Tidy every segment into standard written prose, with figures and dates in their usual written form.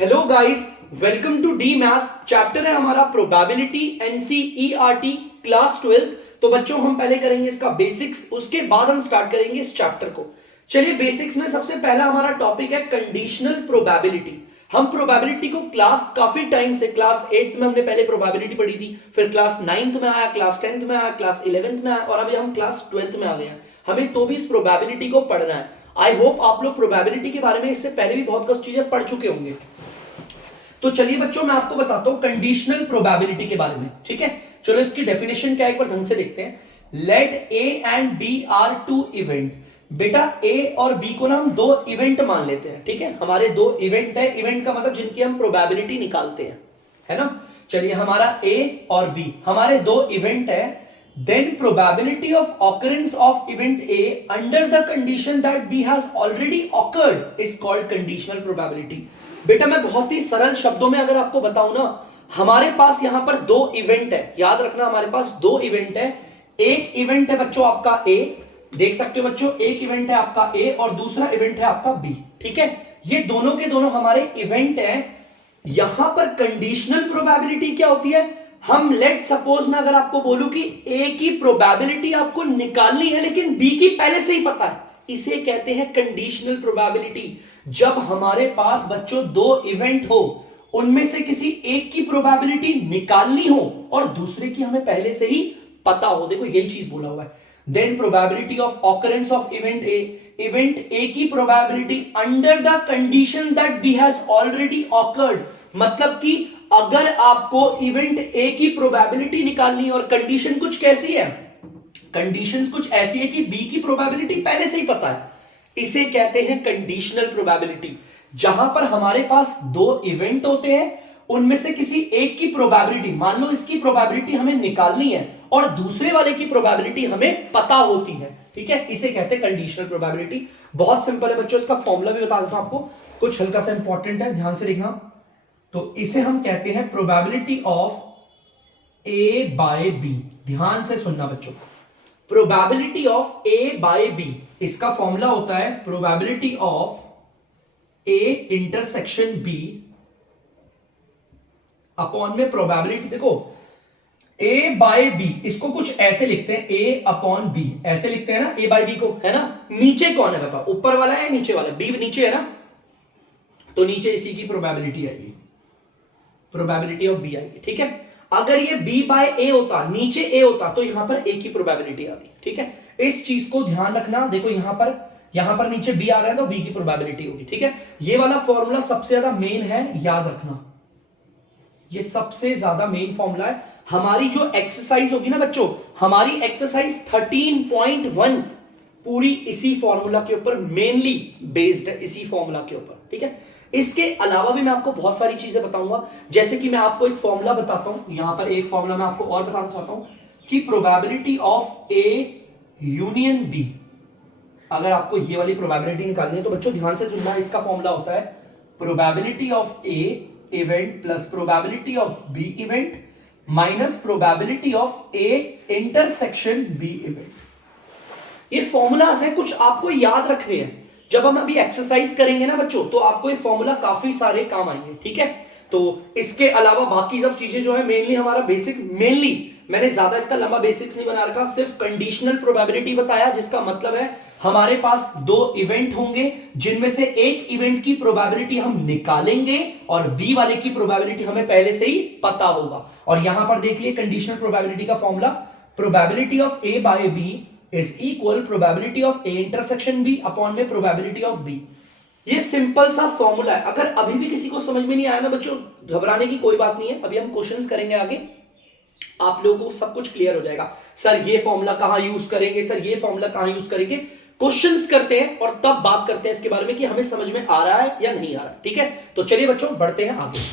Hello guys, welcome to D maths. Chapter है हमारा probability NCERT class 12। तो बच्चों हम पहले करेंगे इसका बेसिक्स, उसके बाद हम स्टार्ट करेंगे इस चैप्टर को। चलिए बेसिक्स में सबसे पहला हमारा टॉपिक है कंडीशनल प्रोबेबिलिटी। हम प्रोबेबिलिटी को क्लास काफी टाइम से, क्लास 8th में हमने पहले प्रोबेबिलिटी पढ़ी थी, फिर क्लास 9th में आया, क्लास 10th में आया, क्लास 11th में आया और अभी हम क्लास 12th में आ गए हैं। हमें तो भी इस प्रोबेबिलिटी को पढ़ना है। आई होप आप लोग प्रोबेबिलिटी के बारे में इससे पहले भी बहुत कुछ चीजें पढ़ चुके होंगे। तो चलिए बच्चों मैं आपको बताता हूं कंडीशनल प्रोबेबिलिटी के बारे में, ठीक है। चलो इसकी डेफिनेशन क्या है एक बार ढंग से देखते हैं। Let A and B are two event. बेटा ए और बी को ना हम दो इवेंट मान लेते हैं, ठीक है। हमारे दो इवेंट है, इवेंट का मतलब जिनकी हम प्रोबेबिलिटी निकालते हैं, है ना। चलिए हमारा ए और बी हमारे दो इवेंट है। Then probability of occurrence of event A under the condition that B has already occurred is called conditional probability. बेटा मैं बहुत ही सरल शब्दों में अगर आपको बताऊं ना, हमारे पास यहां पर दो इवेंट है, याद रखना हमारे पास दो इवेंट है। एक इवेंट है बच्चों आपका ए, देख सकते हो बच्चों, एक इवेंट है आपका ए और दूसरा इवेंट है आपका बी, ठीक है। ये दोनों के दोनों हमारे इवेंट है। यहां पर कंडीशनल प्रोबेबिलिटी क्या होती है, हम लेट सपोज मैं अगर आपको बोलूं कि ए की प्रोबेबिलिटी आपको निकालनी है लेकिन बी की पहले से ही पता है, इसे कहते हैं कंडीशनल प्रोबेबिलिटी। जब हमारे पास बच्चों दो इवेंट हो, उनमें से किसी एक की प्रोबेबिलिटी निकालनी हो और दूसरे की हमें पहले से ही पता हो, देखो यही चीज बोला हुआ है। Then probability of occurrence of event A, event A की probability under the condition that B has already occurred. मतलब कि अगर आपको इवेंट ए की प्रोबेबिलिटी निकालनी है और कंडीशन कुछ कैसी है, कंडीशंस कुछ ऐसी है कि बी की प्रोबेबिलिटी पहले से ही पता है, इसे कहते हैं कंडीशनल प्रोबेबिलिटी। जहां पर हमारे पास दो इवेंट होते हैं, उनमें से किसी एक की प्रोबेबिलिटी, मान लो इसकी प्रोबेबिलिटी हमें निकालनी है और दूसरे वाले की प्रोबेबिलिटी हमें पता होती है, ठीक है, इसे कहते हैं कंडीशनल प्रोबेबिलिटी। बहुत सिंपल है बच्चों, इसका फॉर्मूला भी बता देता हूं आपको, कुछ हल्का सा इंपॉर्टेंट है, ध्यान से देखना। तो इसे हम कहते हैं probability of A by B. ध्यान से सुनना बच्चों, probability of A by B, इसका फॉर्मूला होता है probability of A intersection B upon में प्रोबेबिलिटी, देखो ए बाय बी, इसको कुछ ऐसे लिखते हैं ए अपॉन बी, ऐसे लिखते हैं ना ए बाय बी को, है ना। नीचे कौन है बताओ, ऊपर वाला है नीचे वाला, बी नीचे है ना, तो नीचे इसी की प्रोबेबिलिटी आएगी, प्रोबेबिलिटी ऑफ बी आएगी, ठीक है। अगर ये b बाय ए होता, नीचे a होता, तो यहां पर a की प्रोबेबिलिटी आती, ठीक है। इस चीज को ध्यान रखना, देखो यहां पर नीचे b आ रहा है तो b की प्रोबेबिलिटी होगी, ठीक है। ये वाला फॉर्मूला सबसे ज्यादा मेन है, याद रखना, ये सबसे ज्यादा मेन फॉर्मूला है। हमारी जो एक्सरसाइज होगी ना बच्चों, हमारी एक्सरसाइज 13.1 पूरी इसी फॉर्मूला के ऊपर मेनली बेस्ड है, इसी फॉर्मूला के ऊपर, ठीक है। इसके अलावा भी मैं आपको बहुत सारी चीजें बताऊंगा, जैसे कि मैं आपको एक फॉर्मूला बताता हूं, यहां पर एक फॉर्मूला मैं आपको और बताना चाहता हूं कि probability of A union B, अगर आपको ये वाली प्रोबेबिलिटी निकालनी है तो बच्चों ध्यान से सुनना, इसका फॉर्मूला होता है probability of A event plus probability of B event minus probability of A intersection B event. ये फॉर्मूलाज है, कुछ आपको याद रखने हैं। जब हम अभी एक्सरसाइज करेंगे ना बच्चों, तो आपको ये फॉर्मूला काफी सारे काम आएंगे, ठीक है। तो इसके अलावा बाकी सब चीजें जो है मेनली हमारा बेसिक, मेनली मैंने ज्यादा इसका लंबा बेसिक्स नहीं बना रखा, सिर्फ कंडीशनल प्रोबेबिलिटी बताया, जिसका मतलब है हमारे पास दो इवेंट होंगे जिनमें से एक इवेंट की प्रोबेबिलिटी हम निकालेंगे और बी वाले की प्रोबेबिलिटी हमें पहले से ही पता होगा। और यहां पर देख लिए कंडीशनल प्रोबेबिलिटी का formula, probability of A by B is equal probability of A intersection B upon में probability of B। ये सिंपल सा फॉर्मूला है। अगर अभी भी किसी को समझ में नहीं आया ना बच्चों, घबराने की कोई बात नहीं है, अभी हम क्वेश्चंस करेंगे आगे, आप लोगों को सब कुछ क्लियर हो जाएगा। सर ये फॉर्मूला कहां यूज करेंगे, सर ये फॉर्मूला कहां यूज करेंगे, क्वेश्चंस करते हैं और तब बात करते हैं इसके बारे में कि हमें समझ में आ रहा है या नहीं आ रहा, ठीक है। तो चलिए बच्चों बढ़ते हैं आगे।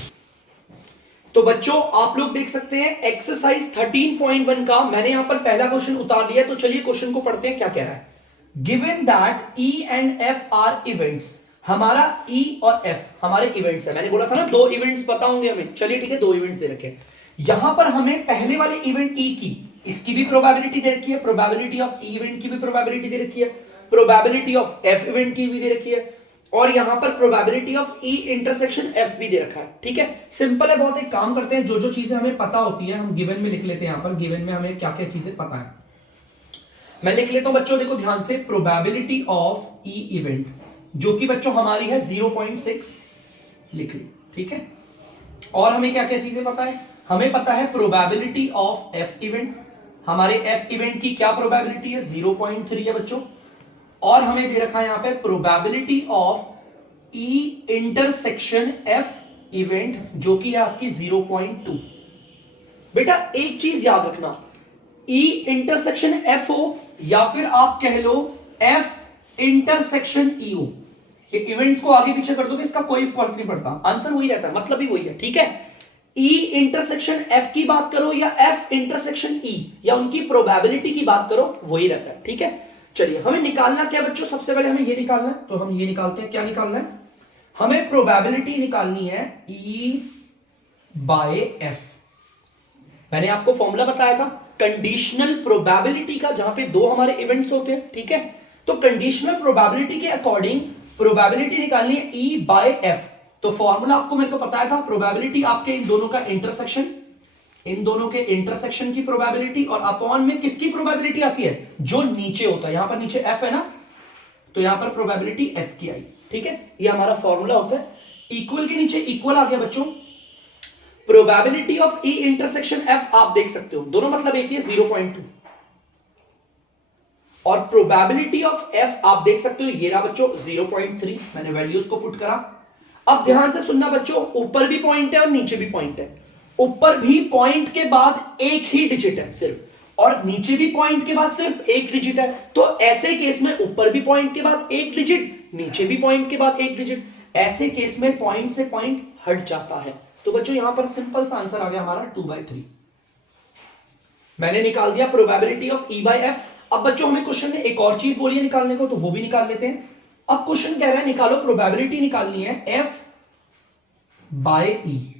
तो बच्चों आप लोग देख सकते हैं एक्सरसाइज 13.1 का मैंने यहां पर पहला क्वेश्चन उतार दिया, तो चलिए क्वेश्चन को पढ़ते हैं क्या कह रहा है। Given that E and F R events, हमारा ई और एफ हमारे इवेंट्स है, मैंने बोला था ना दो इवेंट्स पता होंगे हमें, चलिए ठीक है, दो इवेंट्स दे रखे हैं। यहां पर हमें पहले वाले इवेंट ई की, इसकी भी प्रोबेबिलिटी दे रखी है, प्रोबेबिलिटी ऑफ ई इवेंट की भी प्रोबेबिलिटी दे रखी है, प्रोबेबिलिटी ऑफ एफ इवेंट की भी दे रखी है। और यहां पर probability of E intersection F भी दे रखा है। ठीक है, सिंपल है बहुत। एक काम करते हैं, जो जो चीजें हमें पता होती है हम गिवन में लिख लेते हैं। यहां पर गिवन में हमें क्या क्या चीजें पता है मैं लिख लेता हूं बच्चों। देखो ध्यान से, प्रोबेबिलिटी ऑफ ई इवेंट जो कि बच्चों हमारी है 0.6 लिख ली। ठीक है, और हमें क्या क्या चीजें पता है? हमें पता है प्रोबेबिलिटी ऑफ एफ इवेंट। हमारे एफ इवेंट की क्या प्रोबेबिलिटी है? 0.3 है बच्चों। और हमें दे रखा है यहां पे probability of E intersection F event जो कि है आपकी 0.2। बेटा एक चीज याद रखना, ई इंटरसेक्शन एफ हो या फिर आप कह लो एफ इंटरसेक्शन ई हो, ये इवेंट्स को आगे पीछे कर दोगे इसका कोई फर्क नहीं पड़ता, आंसर वही रहता है, मतलब ही वही है। ठीक है, ई इंटरसेक्शन एफ की बात करो या एफ इंटरसेक्शन ई या उनकी प्रोबेबिलिटी की बात करो, वही रहता है। ठीक है, चलिए हमें निकालना क्या बच्चों? सबसे पहले हमें ये निकालना है, तो हम ये निकालते हैं। क्या निकालना है? हमें प्रोबेबिलिटी निकालनी है ई बाय एफ। मैंने आपको फॉर्मूला बताया था कंडीशनल प्रोबेबिलिटी का, जहां पे दो हमारे इवेंट्स होते हैं। ठीक है, तो कंडीशनल प्रोबेबिलिटी के अकॉर्डिंग प्रोबेबिलिटी निकालनी है ई बाय एफ। तो फॉर्मूला आपको मेरे को बताया था, प्रोबेबिलिटी आपके इन दोनों का इंटरसेक्शन, इन दोनों के इंटरसेक्शन की प्रोबेबिलिटी, और अपॉन में किसकी प्रोबेबिलिटी आती है? जो नीचे होता है। यहां पर नीचे एफ है ना, तो यहां पर प्रोबेबिलिटी एफ की आई। ठीक है, ये हमारा फॉर्मूला होता है। इक्वल के नीचे इक्वल आ गया बच्चों। Probability of E intersection F आप देख सकते हो, दोनों मतलब एक ही है, 0.2। और प्रोबेबिलिटी ऑफ एफ आप देख सकते हो, ये रहा बच्चों 0.3। मैंने वैल्यूज को पुट करा। अब ध्यान से सुनना बच्चों, ऊपर भी पॉइंट है और नीचे भी पॉइंट है। ऊपर भी पॉइंट के बाद एक ही डिजिट है सिर्फ, और नीचे भी पॉइंट के बाद सिर्फ एक डिजिट है। तो ऐसे केस में ऊपर भी पॉइंट के बाद एक डिजिट, नीचे भी पॉइंट के बाद एक डिजिट, ऐसे केस में पॉइंट से पॉइंट हट जाता है। तो बच्चों यहां पर सिंपल सा आंसर आ गया हमारा 2/3। मैंने निकाल दिया probability of E bye F. अब बच्चों हमें क्वेश्चन ने एक और चीज बोली है निकालने को, तो वो भी निकाल लेते हैं। अब क्वेश्चन कह रहा है निकालो, प्रोबेबिलिटी निकालनी है एफ बाय ई।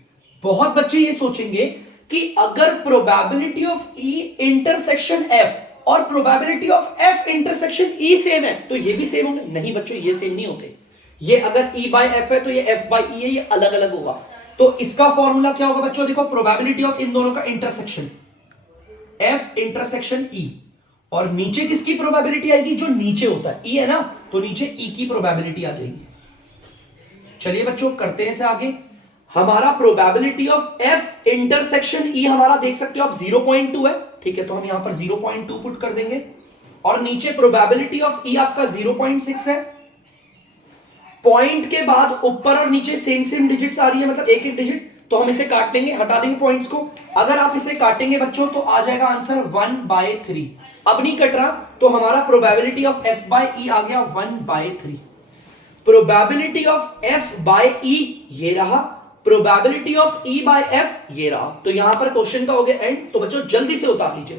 बहुत बच्चे ये सोचेंगे कि अगर probability of E intersection F और probability of F intersection E same है तो ये भी सेम होंगे। नहीं बच्चों, ये सेम नहीं होते। ये अगर ई बाय एफ है तो ये एफ बाय ई है, ये अलग अलग होगा। तो इसका फॉर्मूला क्या होगा बच्चों? देखो, प्रोबेबिलिटी ऑफ इन दोनों का इंटरसेक्शन एफ इंटरसेक्शन ई, और नीचे किसकी प्रोबेबिलिटी आएगी? जो नीचे होता है, ई है ना, तो नीचे ई की प्रोबेबिलिटी आ जाएगी। चलिए बच्चों करते हैं इसे आगे। हमारा प्रोबेबिलिटी ऑफ एफ इंटरसेक्शन ई हमारा देख सकते हो आप 0.2 है। ठीक है, तो हम यहां पर 0.2 पुट कर देंगे, और नीचे प्रोबेबिलिटी ऑफ ई आपका 0.6 है। पॉइंट के बाद ऊपर और नीचे सेम सेम डिजिट्स आ रही है, मतलब एक एक डिजिट, तो हम इसे काट लेंगे, हटा देंगे पॉइंट्स को। अगर आप इसे काटेंगे बच्चों तो आ जाएगा आंसर 1/3। अब नहीं कट रहा, तो हमारा प्रोबेबिलिटी ऑफ एफ बाय ई आ गया 1/3। प्रोबेबिलिटी ऑफ एफ बाय ई ये रहा, probability of E bye F ये रहा। तो यहां पर क्वेश्चन का हो गया एंड। तो बच्चों जल्दी से उतार लीजिए।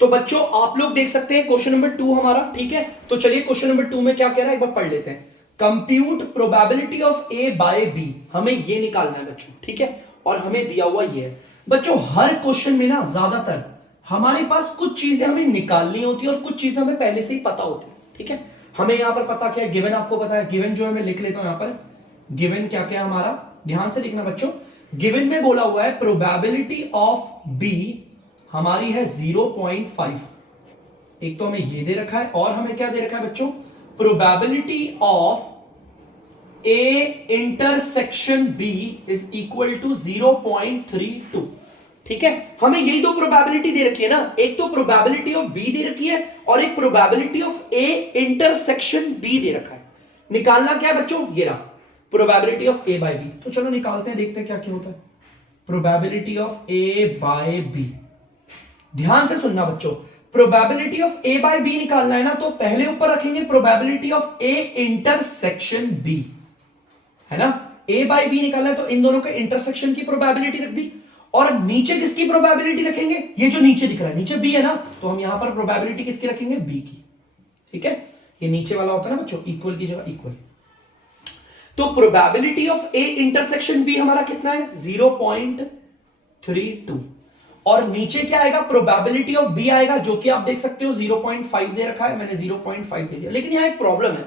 तो बच्चों आप लोग देख सकते हैं क्वेश्चन नंबर 2 हमारा। ठीक है, तो चलिए क्वेश्चन नंबर 2 में क्या कह रहा है एक बार पढ़ लेते हैं। Compute probability of A by B, हमें ये निकालना है बच्चों। ठीक है, और हमें दिया हुआ ये है बच्चों। हर क्वेश्चन में ना ज्यादातर हमारे पास कुछ चीजें हमें निकालनी होती है और कुछ चीजें हमें पहले से ही पता होती है। ठीक है, हमें यहां पर पता क्या है? गिवन आपको पता है। गिवन जो है मैं लिख लेता हूं यहां पर। गिवन क्या क्या हमारा, ध्यान से लिखना बच्चों। गिवन में बोला हुआ है प्रोबेबिलिटी ऑफ बी हमारी है 0.5। एक तो हमें ये दे रखा है, और हमें क्या दे रखा है बच्चों? Probability of A intersection B is equal to 0.32। ठीक है, हमें यही दो प्रोबेबिलिटी दे रखी है ना, एक तो प्रोबेबिलिटी ऑफ बी दे रखी है और एक probability of A intersection B दे रखा है। निकालना क्या है बच्चों? ये रहा probability of A by B. तो चलो निकालते हैं, देखते हैं क्या क्या होता है। Probability of A by B, ध्यान से सुनना बच्चों। Probability of A by B निकालना है ना, तो पहले ऊपर रखेंगे probability of A intersection B, है ना। ए बाय बी निकालना है तो इन दोनों के इंटरसेक्शन की प्रोबेबिलिटी रख दी, और नीचे किसकी प्रोबेबिलिटी रखेंगे? ये जो नीचे दिख रहा है, नीचे बी है ना, तो हम यहां पर प्रोबेबिलिटी किसकी रखेंगे? बी की। ठीक है, ये नीचे वाला होता है ना बच्चों, इक्वल की जगह इक्वल। तो probability of A intersection B हमारा कितना है? 0.32। और नीचे क्या आएगा? प्रोबेबिलिटी ऑफ बी आएगा, जो कि आप देख सकते हो 0.5 दे रखा है, मैंने 0.5 दे दिया। लेकिन यहां एक प्रॉब्लम है,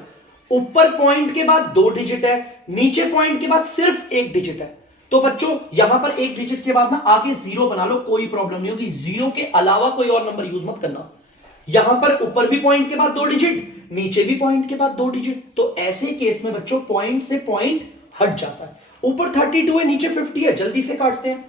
ऊपर पॉइंट के बाद 2 डिजिट है, नीचे पॉइंट के बाद सिर्फ 1 डिजिट है। तो बच्चों यहां पर 1 डिजिट के बाद ना आगे 0 बना लो, कोई प्रॉब्लम नहीं होगी। 0 के अलावा कोई और नंबर यूज मत करना। यहां पर ऊपर भी पॉइंट के बाद 2 डिजिट, नीचे भी पॉइंट के बाद 2 डिजिट। तो ऐसे केस में बच्चों पॉइंट से पॉइंट हट जाता है। ऊपर 32 है, नीचे 50 है, जल्दी से काटते हैं।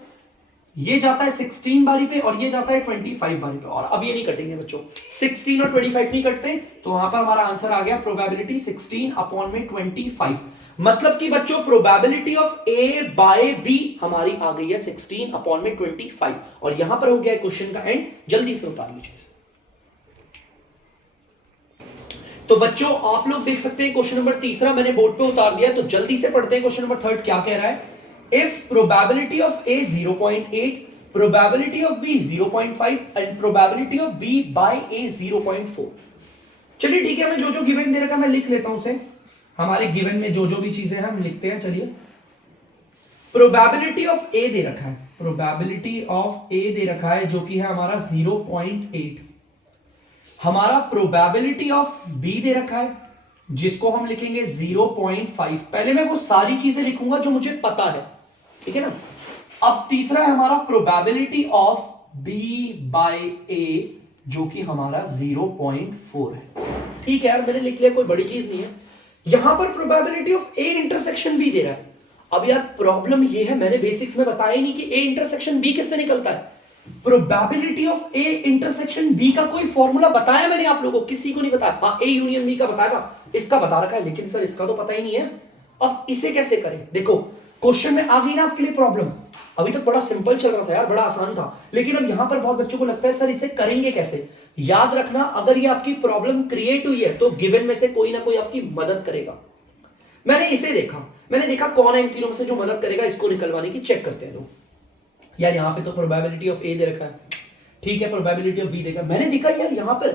ये जाता है 16 बारी पे और ये जाता है 25 बारी पे, और अब ये नहीं कटेंगे बच्चों, 16 और 25 नहीं कटते। तो वहां पर हमारा आंसर आ गया प्रोबेबिलिटी 16 अपॉन में 25। मतलब कि बच्चों probability of A by B हमारी आ गई है 16 अपॉन में 25। और यहां पर हो गया क्वेश्चन का एंड, जल्दी से उतार लीजिए। तो बच्चों आप लोग देख सकते हैं क्वेश्चन नंबर तीसरा मैंने बोर्ड पे उतार दिया, तो जल्दी से पढ़ते हैं क्वेश्चन नंबर थर्ड क्या कह रहा है। If probability of A 0.8, probability of B 0.5 and probability of B by A 0.4। चलिए ठीक है, मैं जो जो गिवन दे रखा मैं लिख लेता हूं उसे। हमारे गिवन में जो जो भी चीजें हैं हम लिखते हैं। चलिए, प्रोबेबिलिटी ऑफ ए दे रखा है, प्रोबेबिलिटी ऑफ ए दे रखा है जो कि है हमारा 0.8। हमारा प्रोबेबिलिटी ऑफ बी दे रखा है जिसको हम लिखेंगे 0.5। पहले मैं वो सारी चीजें लिखूंगा जो मुझे पता है, ठीक है ना। अब तीसरा है हमारा प्रोबेबिलिटी ऑफ बी बाय ए जो कि हमारा 0.4 है। ठीक है यार, मैंने लिख लिया, कोई बड़ी चीज नहीं है। यहां पर probability of A intersection B दे रहा है। अब यार प्रॉब्लम ये है, मैंने बेसिक्स में बताया ही नहीं कि ए इंटरसेक्शन बी किससे निकलता है। Probability of A intersection B का कोई फॉर्मूला बताया मैंने आप लोगों को? किसी को नहीं बताया। हाँ, ए यूनियन बी का बताया, इसका बता रखा है, लेकिन सर इसका तो पता ही नहीं है। अब इसे कैसे करें? देखो क्वेश्चन में आ गई ना आपके लिए प्रॉब्लम। अभी तक बड़ा सिंपल चल रहा था यार, बड़ा आसान था, लेकिन अब यहां पर बहुत बच्चों को लगता है सर इसे करेंगे कैसे। याद रखना, अगर ये आपकी प्रॉब्लम क्रिएट हुई है तो गिवन में से कोई ना कोई आपकी मदद करेगा। मैंने इसे देखा, मैंने देखा कौन है इन तीनों में से जो मदद करेगा इसको निकलवाने की। चेक करते हैं लोग। यार यहां पे तो प्रोबेबिलिटी ऑफ ए दे रखा है, ठीक है, प्रोबेबिलिटी ऑफ बी देखा। मैंने देखा यार यहां पर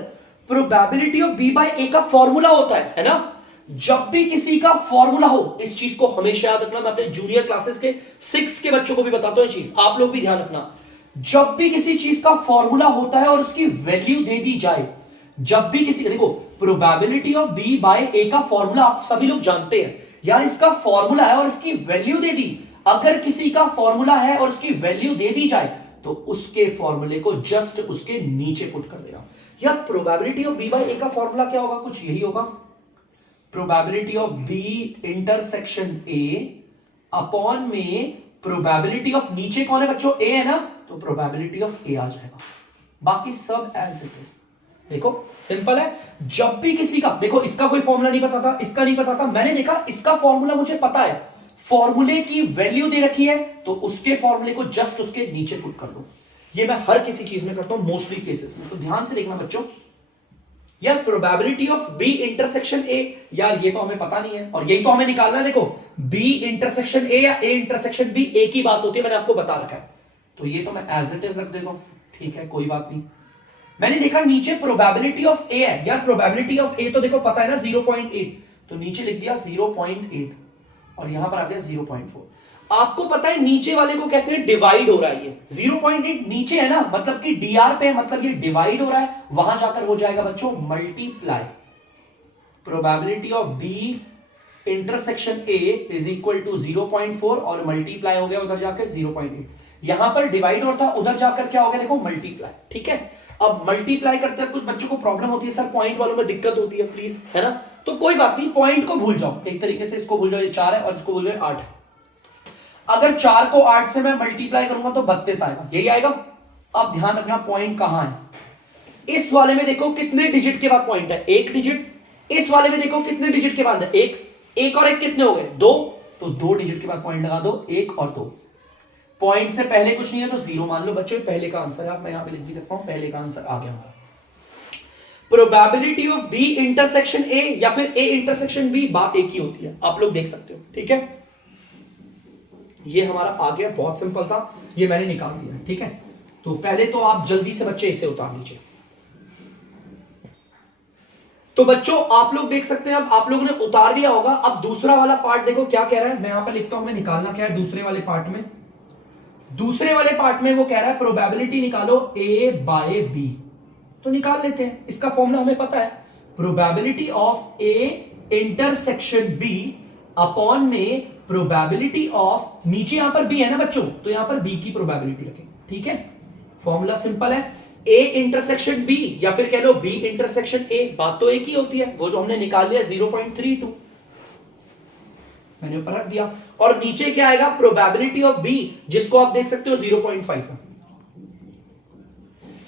probability of B by A का फॉर्मूला होता है ना। जब भी किसी का फॉर्मूला हो, इस चीज को हमेशा याद रखना। मैं अपने जूनियर क्लासेस के 6 के बच्चों को भी बताता हूं ये चीज, आप लोग भी ध्यान रखना। जब भी किसी चीज का फॉर्मूला होता है और उसकी वैल्यू दे दी जाए, जब भी किसी, देखो probability of B by A का फॉर्मूला आप सभी लोग जानते हैं यार, इसका फॉर्मूला है और इसकी वैल्यू दे दी। अगर किसी का फॉर्मूला है और उसकी वैल्यू दे दी जाए तो उसके फॉर्मूले को जस्ट उसके नीचे पुट कर देना। यार probability of B by A का फॉर्मूला क्या होगा? कुछ यही होगा, probability of B intersection A upon में प्रोबेबिलिटी ऑफ, नीचे कौन है बच्चों? ए है ना, तो प्रोबेबिलिटी ऑफ ए आ जाएगा। बाकी सब एज इट इज। देखो सिंपल है। जब भी किसी का, देखो इसका कोई फॉर्मूला नहीं पता था, इसका नहीं पता था, मैंने देखा इसका फॉर्मूला मुझे पता है, फॉर्मूले की वैल्यू दे रखी है तो उसके फॉर्मूले को जस्ट उसके नीचे पुट कर दो। ये मैं हर किसी चीज में करता हूं, मोस्टली केसेस में। तो ध्यान से देखना बच्चों। यार probability of B intersection A, यार ये तो हमें पता नहीं है और यही तो हमें निकालना है। देखो बी इंटरसेक्शन ए या ए इंटरसेक्शन बी एक ही बात होती है, मैंने आपको बता रखा है। तो ये तो मैं एज इट इज रख देता हूं, ठीक है, कोई बात नहीं। मैंने देखा नीचे प्रोबेबिलिटी ऑफ ए है, यार प्रोबेबिलिटी ऑफ ए तो देखो पता है ना 0.8, तो नीचे लिख दिया 0.8 और यहां पर आ गया 0.4। आपको पता है नीचे वाले को कहते हैं डिवाइड हो रहा है। ये 0.8 नीचे है ना, मतलब कि डीआर पे है, मतलब ये डिवाइड हो रहा है। वहां जाकर हो जाएगा बच्चों multiply. Probability of B intersection A is equal to 0.4 और मल्टीप्लाई हो गया उधर जाकर 0.8। यहां पर डिवाइड होता, उधर जाकर क्या हो गया? देखो मल्टीप्लाई, ठीक है। अब मल्टीप्लाई करते हैं, कुछ बच्चों को प्रॉब्लम होती है, सर पॉइंट वालों में दिक्कत होती है, प्लीज, है ना। तो कोई बात नहीं, पॉइंट को भूल जाओ एक तरीके से, इसको भूल जाओ, ये 4 है और इसको भूल जाओ 8 है। अगर 4 को 8 से मैं मल्टीप्लाई करूंगा तो 32 आएगा, यही आएगा। अब ध्यान रखना पॉइंट कहां है। इस वाले में देखो कितने डिजिट के बाद पॉइंट है? 1 डिजिट। इस वाले में देखो कितने डिजिट के बाद है? 1 और 1 कितने हो गए? 2। तो 2 डिजिट के बाद पॉइंट लगा दो, 1 और 2। पॉइंट से पहले कुछ नहीं है तो 0 मान लो बच्चों, पहले का आंसर है। मैं यहां पे लिख भी सकता हूं, पहले का आंसर आ गया। Probability of B intersection A या फिर ए इंटरसेक्शन बी, बात एक ही होती है, आप लोग देख सकते हो, ठीक है। ये हमारा आ गया, बहुत सिंपल था, ये मैंने निकाल दिया, ठीक है। तो पहले तो आप जल्दी से बच्चे इसे उतार लीजिए। तो बच्चों आप लोग देख सकते हैं, अब आप लोगों ने उतार दिया होगा। अब दूसरा वाला पार्ट देखो क्या कह रहा है, मैं यहां पर लिखता हूं, हमें निकालना क्या है दूसरे वाले पार्ट में। दूसरे वाले पार्ट में वो कह रहा है प्रोबेबिलिटी निकालो ए बाय बी, तो निकाल लेते हैं। इसका फॉर्मूला हमें पता है, probability of A intersection B upon में प्रोबेबिलिटी ऑफ, नीचे यहां पर बी है ना बच्चों, तो यहां पर बी की प्रोबेबिलिटी रखेंगे, ठीक है। फॉर्मूला सिंपल है, ए इंटरसेक्शन बी या फिर कह लो बी इंटरसेक्शन ए, बात तो एक ही होती है, वो जो हमने निकाल लिया 0.32 मैंने ऊपर रख दिया, और नीचे क्या आएगा, प्रोबेबिलिटी ऑफ बी, जिसको आप देख सकते हो 0.5 है।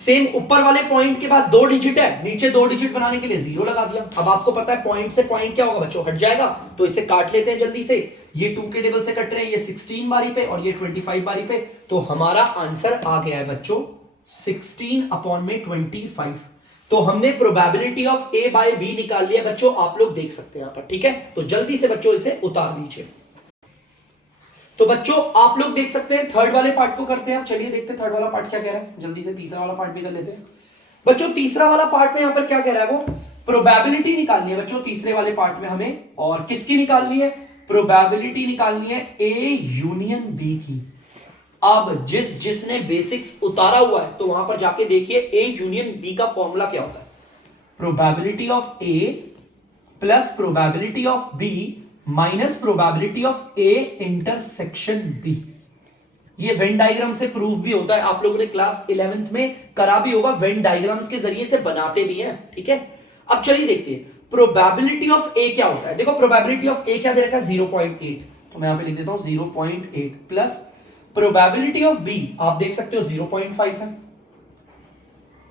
सेम ऊपर वाले पॉइंट के बाद 2 डिजिट है, नीचे 2 डिजिट बनाने के लिए 0 लगा दिया। अब आपको पता है पॉइंट से पॉइंट क्या होगा बच्चों, हट जाएगा, तो इसे काट लेते हैं जल्दी से। ये 2 के टेबल से कट रहे हैं, ये 16 बारी पे और ये 25 बारी पे, तो हमारा आंसर आ गया है बच्चों 16 अपॉन में 25। तो हमने probability of A by B निकाल लिया बच्चों, आप लोग देख सकते हैं यहां पर, ठीक है। तो जल्दी से बच्चों इसे उतार लीजिए। तो बच्चों आप लोग देख सकते हैं, थर्ड वाले पार्ट को करते हैं। चलिए देखते हैं थर्ड वाला पार्ट क्या कह रहा है, जल्दी से तीसरा वाला पार्ट भी कर लेते हैं बच्चों। तीसरा वाला पार्ट में यहां पर क्या कह रहा है, वो प्रोबेबिलिटी निकालनी है बच्चों तीसरे वाले पार्ट में हमें, और किसकी निकालनी है, प्रोबेबिलिटी निकालनी है ए यूनियन बी की। अब जिसने बेसिक्स उतारा हुआ है तो वहां पर जाके देखिए ए यूनियन बी का फॉर्मूला क्या होता है, probability of A plus probability of B minus probability of A intersection B. ये वेन डायग्राम से प्रूफ भी होता है, आप लोगों ने क्लास 11th में करा भी होगा, वेन डायग्राम्स के जरिए से बनाते भी हैं, ठीक है। अब चलिए देखते हैं प्रोबेबिलिटी ऑफ ए क्या होता है। देखो प्रोबेबिलिटी ऑफ ए क्या दे रखा है 0.8, तो मैं यहां पे लिख देता हूं 0.8 प्लस प्रोबेबिलिटी ऑफ बी आप देख सकते हो 0.5 है,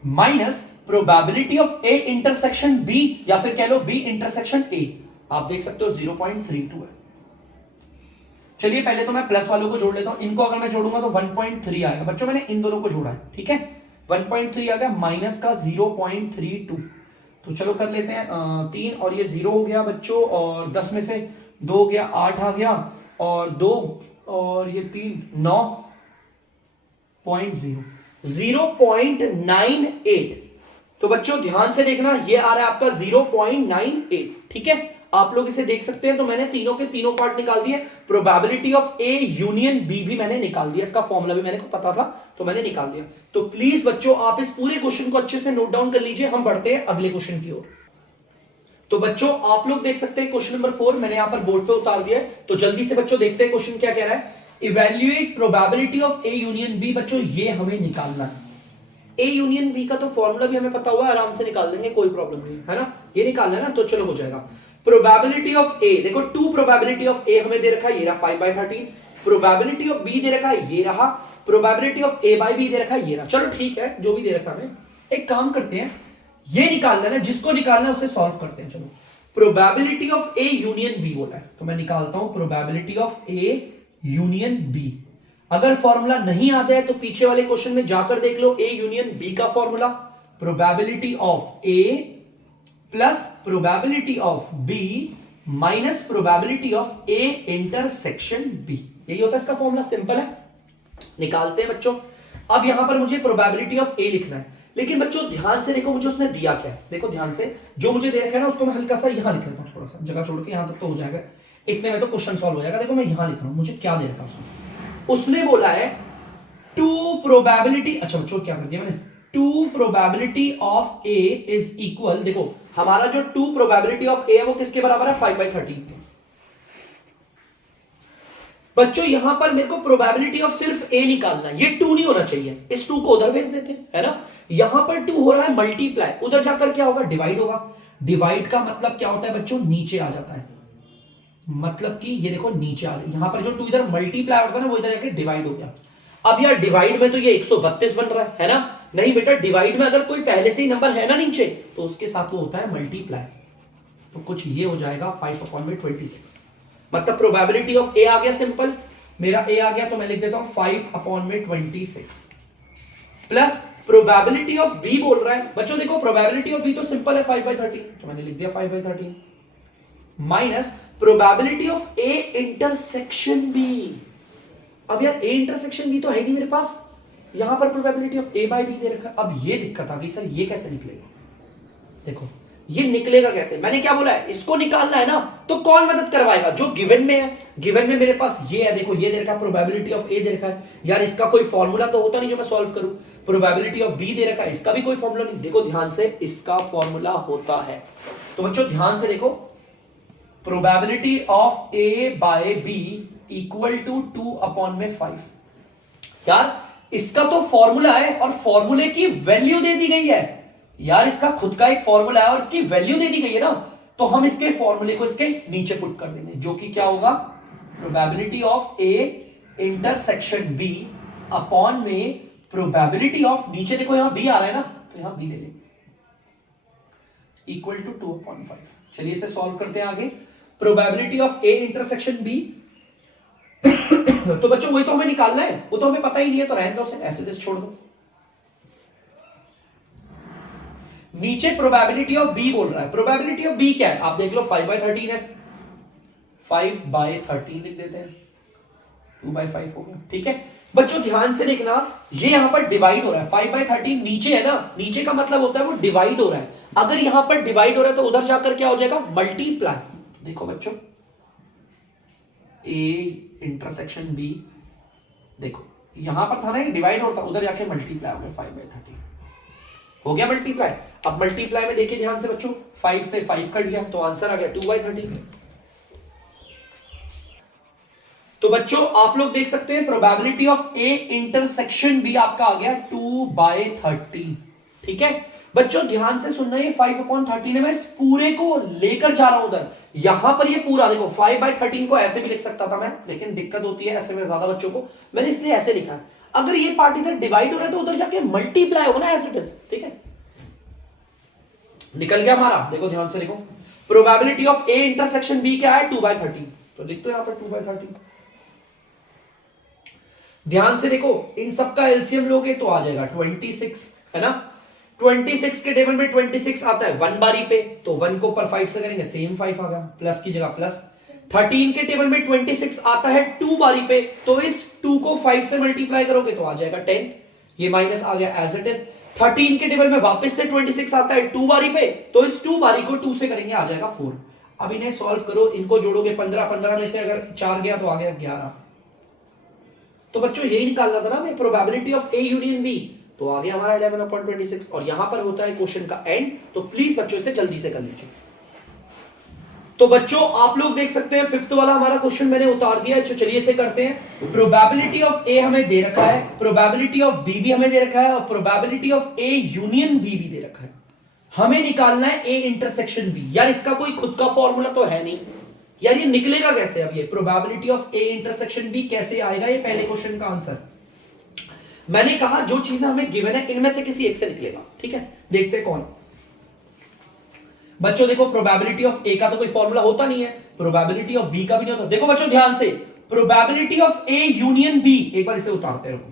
minus probability of A intersection B या फिर कह लो बी इंटरसेक्शन ए, आप देख सकते हो 0.32 है। चलिए पहले तो मैं प्लस वालों को जोड़ लेता हूं, इनको अगर मैं जोड़ूंगा तो 1.3 आएगा बच्चों, मैंने इन दोनों को जोड़ा है, ठीक है। 1.3 आ गया माइनस का 0.32, तो चलो कर लेते हैं 3 और ये 0 हो गया बच्चों, और 10 में से 2 हो गया 8 आ गया, और 2 और ये 3 9.0 0.98। तो बच्चों ध्यान से देखना, ये आ रहा है आपका 0.98, ठीक है। आप लोग इसे देख सकते हैं, तो मैंने तीनों के तीनों पार्ट निकाल दिए। Probability of A union B भी मैंने निकाल दिया, इसका फॉर्मूला भी मैंने को पता था तो मैंने निकाल दिया। तो प्लीज बच्चों आप इस पूरे क्वेश्चन को अच्छे से नोट डाउन कर लीजिए, हम बढ़ते हैं अगले क्वेश्चन की ओर। तो बच्चों आप लोग देख सकते हैं क्वेश्चन नंबर 4 मैंने यहां पर बोर्ड पे उतार दिया है, तो जल्दी से बच्चों देखते हैं क्वेश्चन क्या कह रहा है। Evaluate probability of A union B, बच्चों ये हमें निकालना है। ए यूनियन बी का तो फॉर्मूला भी हमें पता हुआ है, आराम से निकाल देंगे, कोई प्रॉब्लम नहीं है ना, ये निकालना है ना, तो चलो हो जाएगा। प्रोबेबिलिटी ऑफ ए, देखो 2 प्रोबेबिलिटी ऑफ ए हमें दे रखा है, ये रहा 5/13, प्रोबेबिलिटी ऑफ बी दे रखा है, ये रहा, probability of A by B दे रखा है, ये रहा। चलो ठीक है, जो भी दे रखा है हमें, एक काम करते हैं, ये निकालना है, जिसको निकालना है उसे सॉल्व करते हैं। चलो probability of A union B बोला है, तो मैं निकालता हूं probability of A union B. अगर फॉर्मूला नहीं आता है तो पीछे वाले क्वेश्चन में जाकर देख लो, ए यूनियन बी का formula probability of A plus probability of B minus probability of A intersection B, यही होता है इसका फॉर्मूला, सिंपल है, निकालते हैं बच्चों। अब यहां पर मुझे प्रोबेबिलिटी ऑफ ए लिखना है, लेकिन बच्चों ध्यान से देखो मुझे उसने दिया क्या है, देखो ध्यान से, जो मुझे दे रखा है ना उसको मैं हल्का सा यहां लिख लेता हूं, थोड़ा सा जगह छोड़ के, यहां तक तो हो जाएगा, इतने में तो क्वेश्चन सॉल्व हो जाएगा। देखो मैं यहां लिख रहा हूं, मुझे क्या दे रखा है उसने बोला है 2 प्रोबेबिलिटी, अच्छा बच्चों क्या कर दिया मैंने, 2 probability of A is equal, देखो हमारा जो 2 प्रोबेबिलिटी ऑफ ए है वो किसके बराबर है 5/13 के। बच्चों यहां पर मेरे को प्रोबेबिलिटी ऑफ सिर्फ ए निकालना है, ये 2 नहीं होना चाहिए, इस 2 को उधर भेज देते हैं, है ना। यहां पर 2 हो रहा है मल्टीप्लाई, उधर जाकर क्या होगा डिवाइड होगा। डिवाइड का मतलब क्या होता है बच्चों, नीचे आ जाता है, मतलब कि ये देखो नीचे आ रहा है, यहां पर जो 2 इधर मल्टीप्लाई होता है ना वो इधर जाके डिवाइड हो गया। अब यार डिवाइड में तो ये 132 बन रहा है ना, नहीं बेटा डिवाइड में अगर कोई पहले से ही नंबर है ना नीचे तो उसके साथ वो होता है मल्टीप्लाई, तो कुछ ये हो जाएगा 5/26, मतलब प्रोबेबिलिटी ऑफ ए आ गया सिंपल, मेरा ए आ गया तो मैं लिख देता हूं 5/26 प्लस प्रोबेबिलिटी ऑफ बी बोल रहा है बच्चों, देखो प्रोबेबिलिटी ऑफ बी तो सिंपल है 5/13, तो मैंने लिख दिया 5/13 minus probability of A intersection B. अब यार ए इंटरसेक्शन बी तो है नहीं मेरे पास, यहां पर probability of A by B दे रखा है। अब ये दिक्कत आ गई सर, ये कैसे निकलेगा, देखो ये निकलेगा कैसे, मैंने क्या बोला है इसको निकालना है ना, तो कौन मदद करवाएगा, जो गिवन में है। गिवन में मेरे पास ये है, देखो ये दे रखा है प्रोबेबिलिटी ऑफ ए दे रखा है, यार इसका कोई फॉर्मूला तो होता नहीं जो मैं सॉल्व करूं। प्रोबेबिलिटी ऑफ बी दे रखा है, इसका भी कोई फॉर्मूला नहीं, देखो ध्यान से, इसका फॉर्मूला होता है। तो बच्चों ध्यान से देखो, probability of A by B equal to 2/5। यार इसका तो फॉर्मूला है और फॉर्मूले की वैल्यू दे दी गई है। यार इसका खुद का एक फॉर्मूला है और इसकी वैल्यू दे दी गई है ना, तो हम इसके फॉर्मूले को इसके नीचे पुट कर देंगे, जो कि क्या होगा, probability of A intersection B upon में प्रोबेबिलिटी ऑफ, नीचे देखो यहां बी आ रहा है ना, तो यहां बी ले लेंगे, इक्वल टू 2/5। चलिए इसे सॉल्व करते हैं आगे। Probability of A intersection B तो बच्चों वही तो हमें निकालना है, वो तो हमें पता ही नहीं है, तो रहने दो उसे, ऐसे छोड़ दो। नीचे प्रोबेबिलिटी ऑफ बी बोल रहा है, प्रोबेबिलिटी ऑफ बी क्या है आप देख लो, 5/13 है, 5/13 लिख देते हैं, 2/5 हो गया। ठीक है बच्चों ध्यान से देखना, ये यहां पर डिवाइड हो रहा है, 5/13 नीचे है ना, नीचे का मतलब होता है वो डिवाइड हो रहा है। अगर यहां पर डिवाइड हो रहा है तो उधर जाकर क्या हो जाएगा, मल्टीप्लाई। देखो बच्चों ए इंटरसेक्शन बी, देखो यहां पर था ना डिवाइड होता, उधर जाके मल्टीप्लाई हो गया, 5/13 हो गया मल्टीप्लाई। अब मल्टीप्लाई में देखिए ध्यान से बच्चों, 5 से 5 कट गया तो आंसर आ गया 2/13। तो बच्चों आप लोग देख सकते हैं probability of A intersection B आपका आ गया 2/13। ठीक है बच्चों ध्यान से सुनना, ये 5/13 है, मैं इस पूरे को लेकर जा रहा हूं उधर, यहां पर ये पूरा देखो 5/13 को ऐसे भी लिख सकता था मैं, लेकिन दिक्कत होती है ऐसे में ज्यादा बच्चों को, मैंने इसलिए ऐसे लिखा। अगर ये पार्ट इधर डिवाइड हो रहा है तो उधर जाके मल्टीप्लाई होगा ना, एज इट इज। ठीक है निकल गया हमारा, देखो ध्यान से देखो, probability of A intersection B क्या है, 2/13, तो लिख दो यहां पर 2/13। ध्यान से देखो इन सबका एलसीएम लोगे तो आ जाएगा 26, है ना। 26 के टेबल में 26 आता है 1 बारी पे, तो 1 को ऊपर 5 से करेंगे, सेम 5 आ गया, प्लस की जगह प्लस। 13 के टेबल में 26 आता है 2 बारी पे, तो इस 2 को 5 से मल्टीप्लाई करोगे तो आ जाएगा 10, ये माइनस आ गया एज इट इज। 13 के टेबल में वापस से 26 आता है 2 बारी पे, तो इस 2 बारी को 2 से करेंगे आ जाएगा 4। अब इन्हें सॉल्व करो, इनको जोड़ोगे 15 में से अगर 4 गया तो आ गया 11। तो बच्चों यही निकालना था ना हमें, probability of A union B, तो आ गया हमारा 11/26। और यहां पर होता है क्वेश्चन का एंड, तो प्लीज बच्चों इसे जल्दी से कर लीजिए। तो बच्चों आप लोग देख सकते हैं 5th वाला हमारा क्वेश्चन मैंने उतार दिया है, चलिए इसे करते हैं। प्रोबेबिलिटी ऑफ ए हमें दे रखा है, प्रोबेबिलिटी ऑफ बी भी हमें दे रखा है, और probability of A union B भी दे रखा है। हमें निकालना है ए इंटरसेक्शन बी। यार इसका कोई खुद का फॉर्मूला तो है नहीं, यार ये निकलेगा कैसे, अब ये probability of A intersection B कैसे आएगा, ये पहले क्वेश्चन का आंसर। मैंने कहा जो चीजें हमें गिवन है इनमें से किसी एक से निकलेगा। ठीक है देखते कौन। बच्चों देखो प्रोबेबिलिटी ऑफ ए का तो कोई फॉर्मूला होता नहीं है, प्रोबेबिलिटी ऑफ बी का भी नहीं होता। देखो बच्चों ध्यान से, probability of A union B, एक बार इसे उतारते रहो,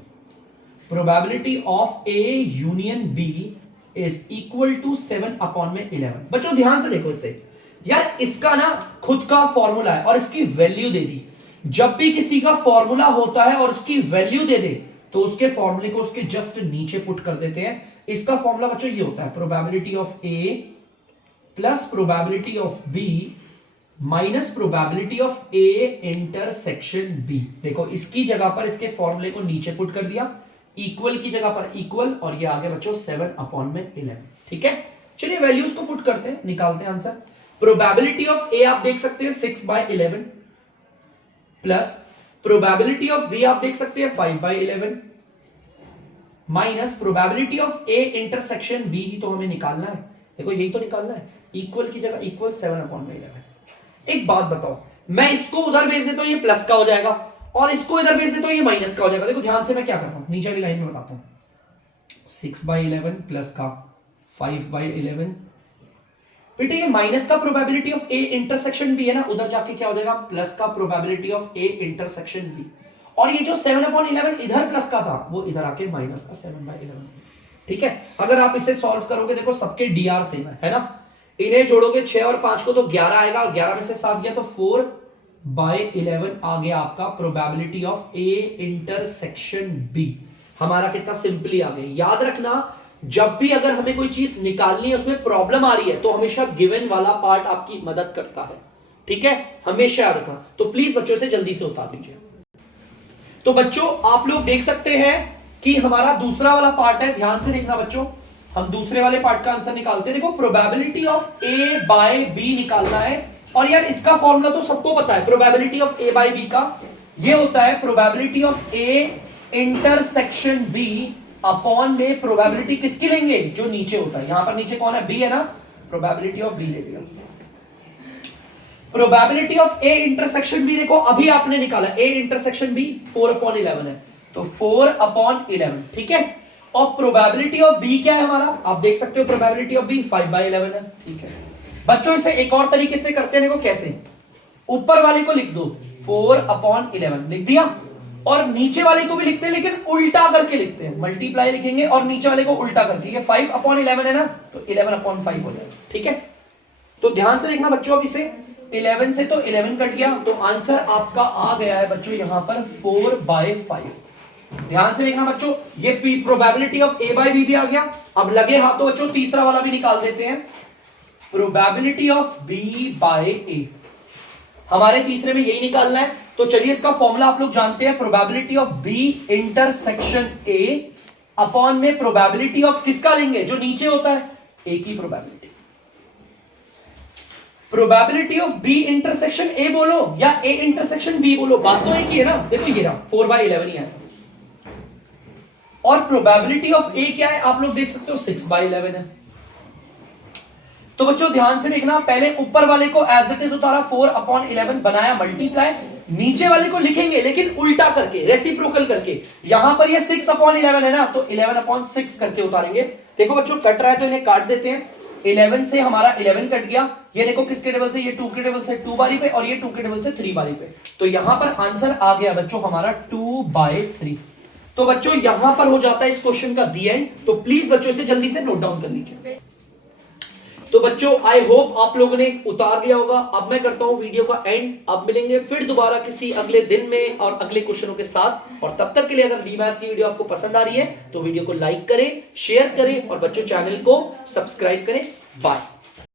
probability of A union B is equal to 7/11। बच्चों ध्यान से देखो इसे, यार इसका ना खुद का फॉर्मूला है और इसकी वैल्यू दे दी। जब भी किसी का फॉर्मूला होता है और उसकी वैल्यू दे दे तो उसके फॉर्मूले को उसके जस्ट नीचे पुट कर देते हैं। इसका फॉर्मूला बच्चों ये होता है, probability of A plus probability of B minus probability of A intersection B. देखो इसकी जगह पर इसके फॉर्मूले को नीचे पुट कर दिया, इक्वल की जगह पर इक्वल, और ये आगे बच्चों 7/11। ठीक है चलिए वैल्यूज को पुट करते हैं, निकालते हैं आंसर। प्रोबेबिलिटी ऑफ ए आप देख सकते हैं 6/11 प्लस प्रोबेबिलिटी ऑफ बी आप देख सकते हैं 5/11 minus probability of A intersection B ही तो हमें निकालना है। देखो यही तो निकालना है, इक्वल की जगह इक्वल 7/11। एक बात बताओ, मैं इसको उधर भेज देता हूं ये प्लस का हो जाएगा, और इसको इधर भेज देता हूं ये माइनस का हो जाएगा। देखो ध्यान से मैं क्या कर रहा हूं, नीचे वाली लाइन में बताता हूं, 6/11 प्लस का 5/11। बेटे ये माइनस का probability of A intersection B है ना, उधर जाके क्या हो जाएगा प्लस का probability of A intersection B, और ये जो 7/11 इधर प्लस का था वो इधर आके माइनस का 7/11। ठीक है अगर आप इसे सॉल्व करोगे, देखो सबके डीआर सेम है ना, इन्हें जोड़ोगे 6 और 5 को तो 11 आएगा, और 11 में से 7 गया तो 4/11 आ गया आपका probability of A intersection B. हमारा कितना सिंपली आ गया। याद रखना जब भी अगर हमें कोई चीज निकालनी है उसमें प्रॉब्लम आ रही है तो हमेशा गिवन वाला पार्ट आपकी मदद करता है। ठीक है हमेशा याद रखना। तो प्लीज बच्चों से जल्दी से उतार लीजिए। तो बच्चों आप लोग देख सकते हैं कि हमारा दूसरा वाला पार्ट है, ध्यान से देखना बच्चों, हम दूसरे वाले पार्ट का आंसर निकालते हैं। देखो probability of A by B निकालना है, और यार इसका फॉर्मूला तो सबको पता है, probability of A by B का ये होता है probability of A intersection B upon में प्रोबेबिलिटी किसकी लेंगे, जो नीचे होता है, यहां पर नीचे कौन है, बी है ना, प्रोबेबिलिटी ऑफ बी लेंगे। Probability of A intersection B देखो अभी आपने निकाला, ए इंटरसेक्शन बी 4/11 है, तो 4/11, ठीक है। और प्रोबेबिलिटी ऑफ बी क्या है हमारा, आप देख सकते हो प्रोबेबिलिटी ऑफ बी 5/11 है, ठीक है। बच्चों इसे एक और तरीके से करते हैं, देखो कैसे, ऊपर वाले को लिख दो 4/11 लिख दिया, और नीचे वाले को भी लिखते हैं लेकिन उल्टा करके लिखते हैं, मल्टीप्लाई लिखेंगे और नीचे वाले को उल्टा करके, ये 5/11 है ना, तो 11/5 हो जाएगा, ठीक है। तो ध्यान से देखना बच्चों, अब इसे 11 से तो 11 कट गया, तो आंसर आपका आ गया है बच्चों यहां पर 4/5। ध्यान से देखना बच्चों, ये probability of A by B भी आ गया। अब लगे हाथों बच्चों तीसरा वाला भी निकाल देते हैं, प्रोबेबिलिटी ऑफ बी बाय ए, हमारे तीसरे में यही निकालना है। तो चलिए इसका फॉर्मूला आप लोग जानते हैं, probability of B intersection A upon में प्रोबेबिलिटी ऑफ किसका लेंगे, जो नीचे होता है, ए की probability. Probability of B intersection A बोलो या ए इंटरसेक्शन बी बोलो, बात तो एक ही है ना, देखो ये रहा 4/11 ही है। और प्रोबेबिलिटी ऑफ ए क्या है, आप लोग देख सकते हो 6/11 है। तो बच्चों ध्यान से देखना, पहले ऊपर वाले को एज इट इज उतारा 4/11 बनाया मल्टीप्लाई, नीचे वाले को लिखेंगे लेकिन उल्टा करके, रेसिप्रोकल करके। यहां पर ये 6/11 है ना, तो 11/6 करके उतारेंगे। देखो बच्चों कट रहा है तो इन्हें काट देते हैं, 11 से हमारा 11 कट गया, ये देखो किसके टेबल से, ये 2 के टेबल से 2 बारी पे, और ये 2 के टेबल से 3 बारी पे, तो यहां पर आंसर आ गया बच्चों हमारा 2/3। तो बच्चों यहां पर हो जाता है इस क्वेश्चन का दी एंड। तो प्लीज बच्चों इसे जल्दी से नोट डाउन कर लीजिए। तो बच्चों आई होप आप लोगों ने उतार लिया होगा। अब मैं करता हूं वीडियो का एंड, अब मिलेंगे फिर दोबारा किसी अगले दिन में और अगले क्वेश्चनों के साथ। और तब तक के लिए अगर डीमैथ्स की वीडियो आपको पसंद आ रही है तो वीडियो को लाइक करें, शेयर करें और बच्चों चैनल को सब्सक्राइब करें। बाय।